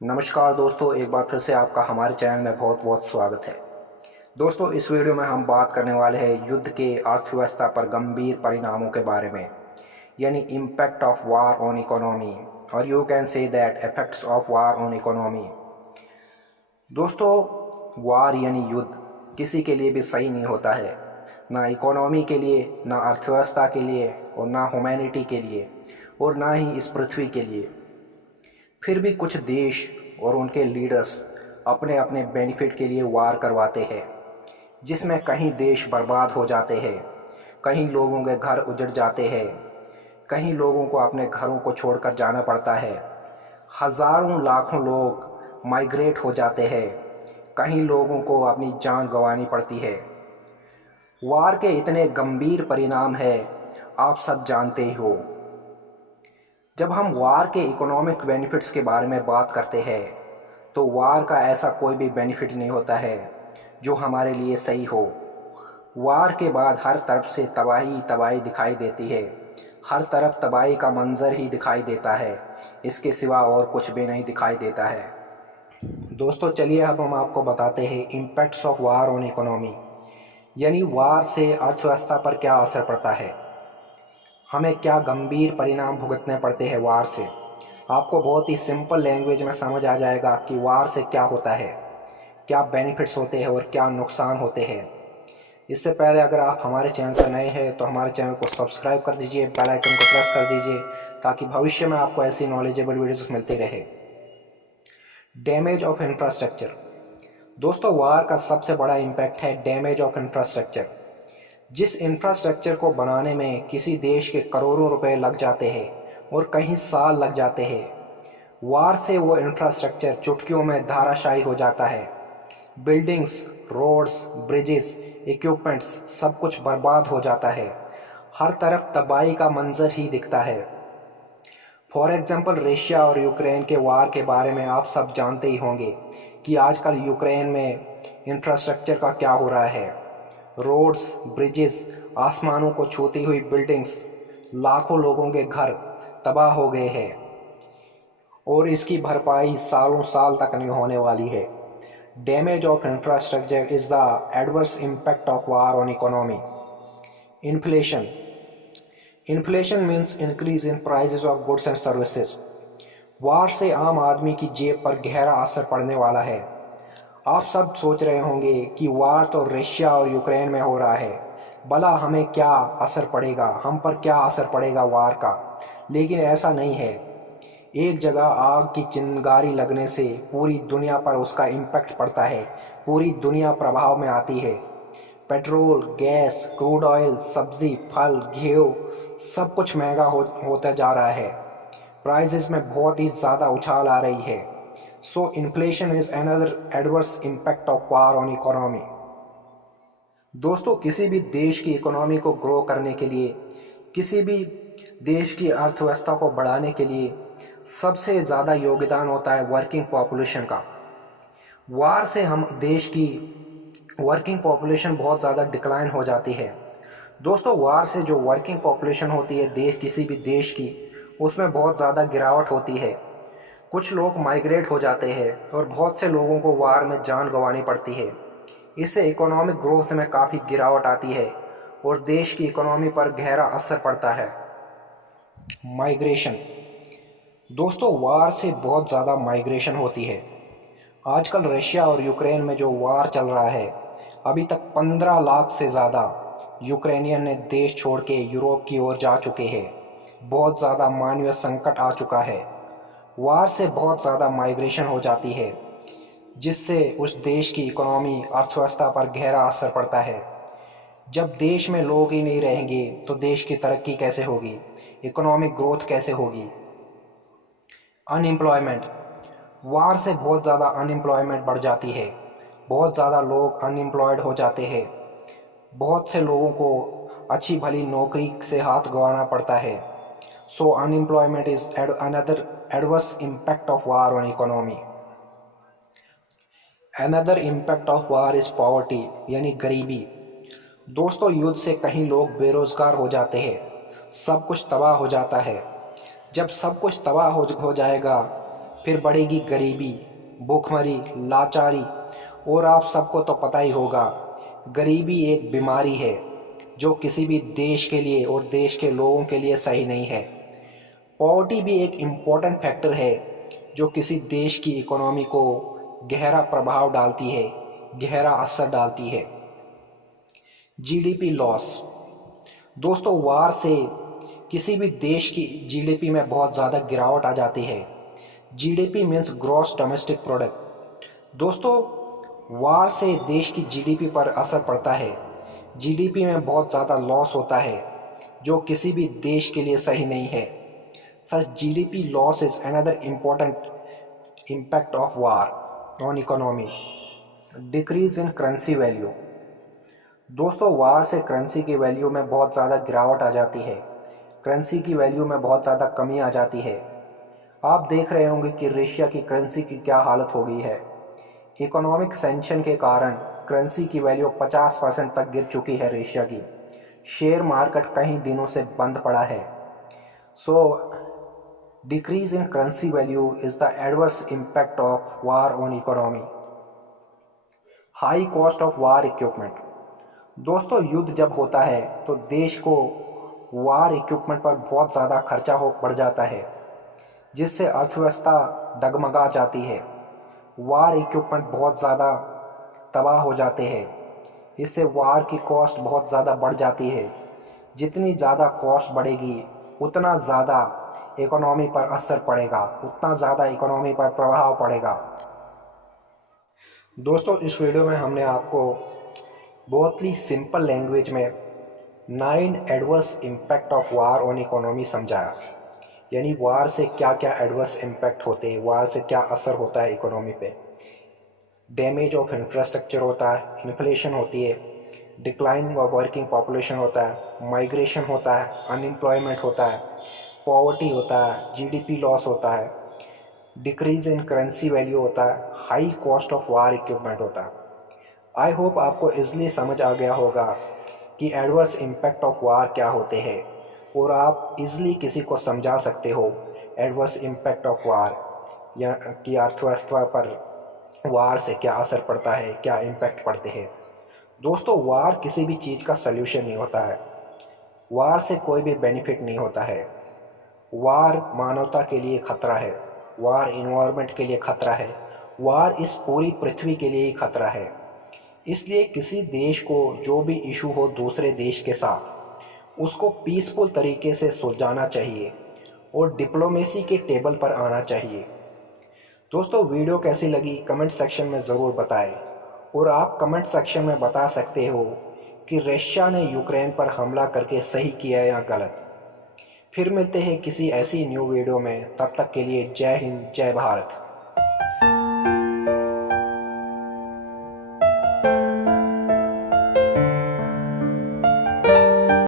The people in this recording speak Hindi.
नमस्कार दोस्तों, एक बार फिर से आपका हमारे चैनल में बहुत बहुत स्वागत है। दोस्तों, इस वीडियो में हम बात करने वाले हैं युद्ध के अर्थव्यवस्था पर गंभीर परिणामों के बारे में, यानी impact of war on economy, और you can say that effects of war on economy. दोस्तों, वार यानी युद्ध किसी के लिए भी सही नहीं होता है, ना इकोनॉमी के लिए, ना अर्थव्यवस्था के लिए, और ना ह्यूमैनिटी के लिए, और ना ही इस पृथ्वी के लिए। फिर भी कुछ देश और उनके लीडर्स अपने अपने बेनिफिट के लिए वार करवाते हैं, जिसमें कहीं देश बर्बाद हो जाते हैं, कहीं लोगों के घर उजड़ जाते हैं, कहीं लोगों को अपने घरों को छोड़कर जाना पड़ता है, हज़ारों लाखों लोग माइग्रेट हो जाते हैं, कहीं लोगों को अपनी जान गंवानी पड़ती है। वार के इतने गंभीर परिणाम हैं, आप सब जानते ही हो। जब हम वार के इकोनॉमिक बेनिफिट्स के बारे में बात करते हैं, तो वार का ऐसा कोई भी बेनिफिट नहीं होता है जो हमारे लिए सही हो। वार के बाद हर तरफ से तबाही तबाही दिखाई देती है, हर तरफ तबाही का मंजर ही दिखाई देता है, इसके सिवा और कुछ भी नहीं दिखाई देता है। दोस्तों, चलिए अब हम आपको बताते हैं impacts of war on economy, यानी वार से अर्थव्यवस्था पर क्या असर पड़ता है, हमें क्या गंभीर परिणाम भुगतने पड़ते हैं वार से। आपको बहुत ही सिंपल लैंग्वेज में समझ आ जाएगा कि वार से क्या होता है, क्या बेनिफिट्स होते हैं और क्या नुकसान होते हैं। इससे पहले अगर आप हमारे चैनल पर नए हैं तो हमारे चैनल को सब्सक्राइब कर दीजिए, बेल आइकन को प्रेस कर दीजिए, ताकि भविष्य में आपको ऐसी नॉलेजेबल वीडियोस मिलती रहे। Damage of infrastructure. दोस्तों, वार का सबसे बड़ा इम्पैक्ट है डैमेज ऑफ इंफ्रास्ट्रक्चर। जिस इंफ्रास्ट्रक्चर को बनाने में किसी देश के करोड़ों रुपए लग जाते हैं और कहीं साल लग जाते हैं, वार से वो इंफ्रास्ट्रक्चर चुटकियों में धाराशायी हो जाता है। बिल्डिंग्स, रोड्स, ब्रिजेस, इक्विपमेंट्स सब कुछ बर्बाद हो जाता है, हर तरफ तबाही का मंजर ही दिखता है। फॉर एग्जाम्पल, रशिया और यूक्रेन के वार के बारे में आप सब जानते ही होंगे कि आजकल यूक्रेन में इंफ्रास्ट्रक्चर का क्या हो रहा है। रोड्स, ब्रिजेस, आसमानों को छूती हुई बिल्डिंग्स, लाखों लोगों के घर तबाह हो गए हैं, और इसकी भरपाई सालों साल तक नहीं होने वाली है। Damage of infrastructure is the adverse impact of war on economy. Inflation. Inflation means increase in prices of goods and services. War से आम आदमी की जेब पर गहरा असर पड़ने वाला है। आप सब सोच रहे होंगे कि वार तो रशिया और यूक्रेन में हो रहा है, भला हमें क्या असर पड़ेगा, हम पर क्या असर पड़ेगा वार का। लेकिन ऐसा नहीं है। एक जगह आग की चिंगारी लगने से पूरी दुनिया पर उसका इम्पैक्ट पड़ता है, पूरी दुनिया प्रभाव में आती है। पेट्रोल, गैस, क्रूड ऑयल, सब्जी, फल, गेहूँ सब कुछ महंगा होता जा रहा है। प्राइसेस में बहुत ही ज़्यादा उछाल आ रही है। सो inflation is another adverse impact of war on economy. दोस्तों, किसी भी देश की इकोनॉमी को ग्रो करने के लिए, किसी भी देश की अर्थव्यवस्था को बढ़ाने के लिए सबसे ज़्यादा योगदान होता है वर्किंग पॉपुलेशन का। वार से हम देश की वर्किंग पॉपुलेशन बहुत ज़्यादा डिक्लाइन हो जाती है। दोस्तों, वार से जो वर्किंग पॉपुलेशन होती है देश, किसी भी देश की, उसमें बहुत ज़्यादा गिरावट होती है। कुछ लोग माइग्रेट हो जाते हैं और बहुत से लोगों को वार में जान गंवानी पड़ती है। इससे इकोनॉमिक ग्रोथ में काफ़ी गिरावट आती है और देश की इकोनॉमी पर गहरा असर पड़ता है। माइग्रेशन। दोस्तों, वार से बहुत ज़्यादा माइग्रेशन होती है। आजकल रशिया और यूक्रेन में जो वार चल रहा है, अभी तक 15 लाख से ज़्यादा यूक्रेनियन ने देश छोड़ के यूरोप की ओर जा चुके हैं। बहुत ज़्यादा मानवीय संकट आ चुका है। वार से बहुत ज़्यादा माइग्रेशन हो जाती है, जिससे उस देश की इकोनॉमी, अर्थव्यवस्था पर गहरा असर पड़ता है। जब देश में लोग ही नहीं रहेंगे तो देश की तरक्की कैसे होगी, इकोनॉमिक ग्रोथ कैसे होगी। अनएम्प्लॉयमेंट। वार से बहुत ज़्यादा अनएम्प्लॉयमेंट बढ़ जाती है, बहुत ज़्यादा लोग अनएम्प्लॉयड हो जाते हैं। बहुत से लोगों को अच्छी भली नौकरी से हाथ गंवाना पड़ता है। So unemployment is another adverse impact of war on economy. Another impact of war is poverty, यानी गरीबी। दोस्तों, युद्ध से कहीं लोग बेरोजगार हो जाते हैं, सब कुछ तबाह हो जाता है। जब सब कुछ तबाह हो जाएगा, फिर बढ़ेगी गरीबी, भूखमरी, लाचारी। और आप सबको तो पता ही होगा, गरीबी एक बीमारी है जो किसी भी देश के लिए और देश के लोगों के लिए सही नहीं है। पॉवर्टी भी एक इम्पोर्टेंट फैक्टर है जो किसी देश की इकोनॉमी को गहरा प्रभाव डालती है, गहरा असर डालती है। GDP loss. दोस्तों, वार से किसी भी देश की जीडीपी में बहुत ज़्यादा गिरावट आ जाती है। GDP means gross domestic product. दोस्तों, वार से देश की जीडीपी पर असर पड़ता है। जीडीपी में बहुत ज़्यादा लॉस होता है जो किसी भी देश के लिए सही नहीं है। Such GDP loss is another important impact of war on economy. Decrease in currency value. दोस्तों, वार से करेंसी की वैल्यू में बहुत ज़्यादा गिरावट आ जाती है। करेंसी की वैल्यू में बहुत ज़्यादा कमी आ जाती है। आप देख रहे होंगे कि रशिया की करेंसी की क्या हालत हो गई है। इकोनॉमिक सैंक्शन के कारण करेंसी की वैल्यू 50% तक गिर चुकी है रशिया की। शेयर मार्केट कई दिनों से बंद पड़ा है। So decrease in currency value is the adverse impact of war on economy. High cost of war equipment. दोस्तों, युद्ध जब होता है तो देश को वार इक्विपमेंट पर बहुत ज़्यादा खर्चा बढ़ जाता है, जिससे अर्थव्यवस्था डगमगा जाती है। वार इक्विपमेंट बहुत ज़्यादा तबाह हो जाते हैं। इससे वार की कॉस्ट बहुत ज़्यादा बढ़ जाती है। जितनी ज़्यादा कॉस्ट बढ़ेगी उतना ज़्यादा इकोनॉमी पर असर पड़ेगा, उतना ज़्यादा इकोनॉमी पर प्रभाव पड़ेगा। दोस्तों, इस वीडियो में हमने आपको बहुत ही सिंपल लैंग्वेज में 9 adverse impact of war on economy समझाया। यानी वार से क्या क्या एडवर्स इम्पैक्ट होते हैं, वार से क्या असर होता है इकोनॉमी पे। डैमेज ऑफ इंफ्रास्ट्रक्चर होता है, इन्फ्लेशन होती है, डिक्लाइन ऑफ वर्किंग पॉपुलेशन होता है, माइग्रेशन होता है, अनएम्प्लॉयमेंट होता है, पॉवर्टी होता है, जीडीपी लॉस होता है, डिक्रीज इन करेंसी वैल्यू होता है, high cost of war equipment होता है। आई होप आपको इजली समझ आ गया होगा कि एडवर्स इम्पैक्ट ऑफ वार क्या होते हैं और आप इजली किसी को समझा सकते हो एडवर्स इम्पैक्ट ऑफ वार या कि अर्थव्यवस्था पर वार से क्या असर पड़ता है, क्या इम्पैक्ट पड़ते हैं। दोस्तों, वार किसी भी चीज़ का सल्यूशन नहीं होता है। वार से कोई भी बेनिफिट नहीं होता है। वार मानवता के लिए खतरा है, वार इन्वायरमेंट के लिए खतरा है, वार इस पूरी पृथ्वी के लिए ही खतरा है। इसलिए किसी देश को जो भी इशू हो दूसरे देश के साथ, उसको पीसफुल तरीके से सुलझाना चाहिए और डिप्लोमेसी के टेबल पर आना चाहिए। दोस्तों, वीडियो कैसी लगी कमेंट सेक्शन में ज़रूर बताएं और आप कमेंट सेक्शन में बता सकते हो कि रशिया ने यूक्रेन पर हमला करके सही किया या गलत। फिर मिलते हैं किसी ऐसी न्यू वीडियो में, तब तक के लिए जय हिंद, जय भारत।